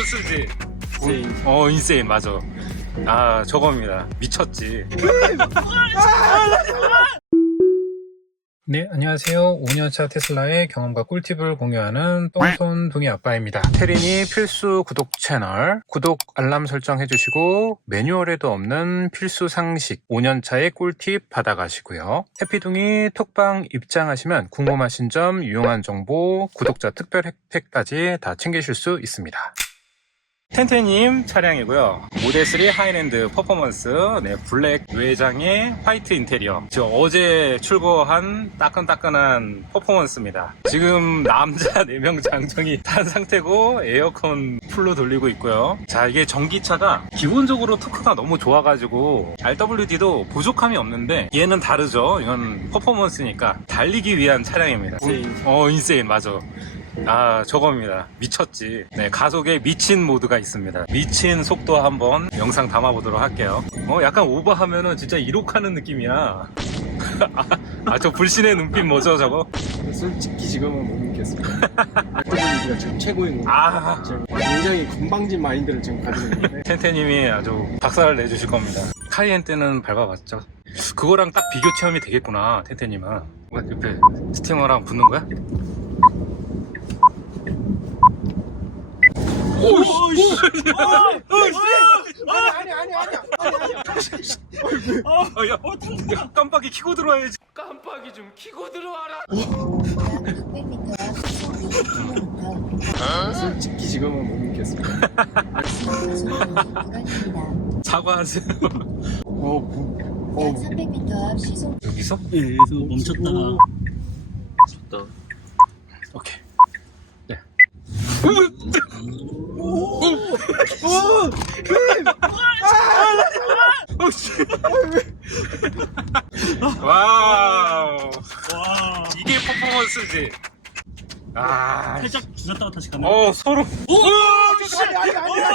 퍼포먼스지. 어, 인세인, 맞아. 아, 저겁니다. 미쳤지. 네, 안녕하세요. 5년차 테슬라의 경험과 꿀팁을 공유하는 똥손 동이 아빠입니다. 테린이 필수 구독 채널, 구독 알람 설정 해주시고, 매뉴얼에도 없는 필수 상식, 5년차의 꿀팁 받아가시고요. 해피둥이 톡방 입장하시면 궁금하신 점, 유용한 정보, 구독자 특별 혜택까지 다 챙기실 수 있습니다. 텐테님 차량이고요. 모델3 하이랜드 퍼포먼스, 네, 블랙 외장의 화이트 인테리어. 저 어제 출고한 따끈따끈한 퍼포먼스입니다. 지금 남자 4명 장정이 탄 상태고 에어컨 풀로 돌리고 있고요. 자, 이게 전기차가 기본적으로 토크가 너무 좋아가지고 RWD도 부족함이 없는데 얘는 다르죠. 이건 퍼포먼스니까 달리기 위한 차량입니다. 어, 인세인, 맞아. 아 저겁니다. 미쳤지. 네 가속에 미친 모드가 있습니다. 미친 속도 한번 영상 담아보도록 할게요. 어 약간 오버하면은 진짜 이록하는 느낌이야. 아저 불신의 눈빛 뭐죠 저거? 솔직히 지금은 못 믿겠습니다. RWD가 지금 최고인 거. 아 지금 굉장히 건방진 마인드를 지금 가지고 있는데. 텐테님이 아주 박살을 내주실 겁니다. 카이엔 때는 밟아봤죠? 그거랑 딱 비교 체험이 되겠구나 텐테님은. 어, 옆에 스티머랑 붙는 거야? 아니 아니 아니 아니 아니 아, 야, 야, 깜빡이 키고 들어와야지. 깜빡이 좀 키고 들어와라. 600m 앞 시속 60km 솔직히 지금은 못 믿겠습니다. 사과하세요 어, 어, 300m 앞 시속 여기서? 예, 그래서 멈췄다가 멈췄다. 오케이 와우. 와, 이게 퍼포먼스지. 아 살짝 죽었다가 다시 가는. 어 서로. 오 아니 아니 아니 아니.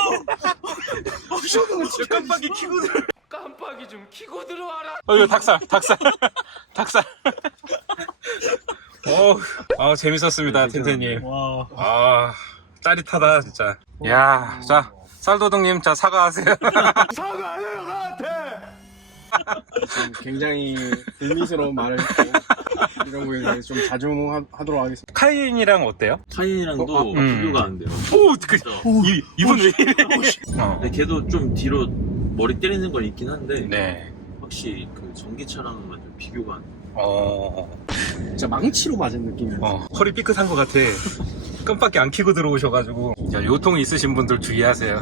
저 깜빡이 키고 들어 깜빡이 좀 키고 들어와라. 어 이거 닭살 닭살. 닭살. 어 아 재밌었습니다 텐텐님. 와, 아 짜릿하다 진짜. 야 자 쌀도둑님 자 사과하세요 지금 굉장히 불미스러운 말을 했고 이런 거에 대해서 좀 자중하도록 하겠습니다. 카이엔이랑 어때요? 카이엔이랑도 어, 아, 음. 비교가 안 돼요. 오, 그, 진짜. 이, 이분 왜 이래? 어. 근데 걔도 좀 뒤로 머리 때리는 건 있긴 한데 네. 확실히 그 전기차랑은 완전 비교가 안 돼. 어, 진짜 망치로 맞은 느낌이었어요. 어, 허리 삐끗한 것 같아. 깜빡이 안 켜고 들어오셔가지고. 야, 요통 있으신 분들 주의하세요.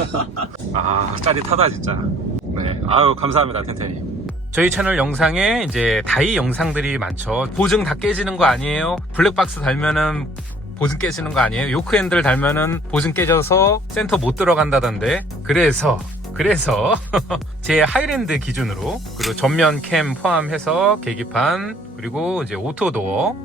아, 짜릿하다, 진짜. 네. 아유, 감사합니다, 텐텐님. 저희 채널 영상에 이제 다이 영상들이 많죠. 보증 다 깨지는 거 아니에요? 블랙박스 달면은 보증 깨지는 거 아니에요? 요크핸들 달면은 보증 깨져서 센터 못 들어간다던데. 그래서 그래서 제 하이랜드 기준으로 그리고 전면 캠 포함해서 계기판 그리고 이제 오토도어,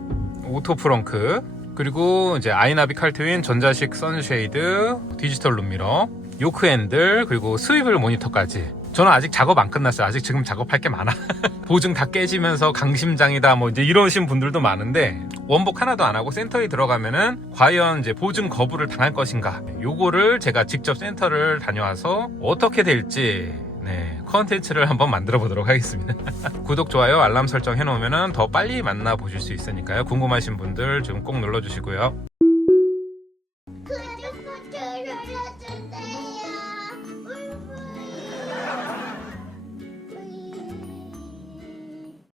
오토 프렁크 그리고 이제 아이나비 칼트윈 전자식 선쉐이드, 디지털 룸미러, 요크 핸들 그리고 스위블 모니터까지 저는 아직 작업 안 끝났어요. 아직 지금 작업할 게 많아. 보증 다 깨지면서 강심장이다 뭐 이제 이러신 분들도 많은데 원복 하나도 안 하고 센터에 들어가면은 과연 이제 보증 거부를 당할 것인가 요거를 제가 직접 센터를 다녀와서 어떻게 될지 네, 컨텐츠를 한번 만들어 보도록 하겠습니다. 구독, 좋아요, 알람 설정 해놓으면 더 빨리 만나 보실 수 있으니까요. 궁금하신 분들 좀꼭 눌러주시고요.